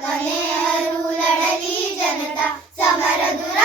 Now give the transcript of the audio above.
सकले हरू समर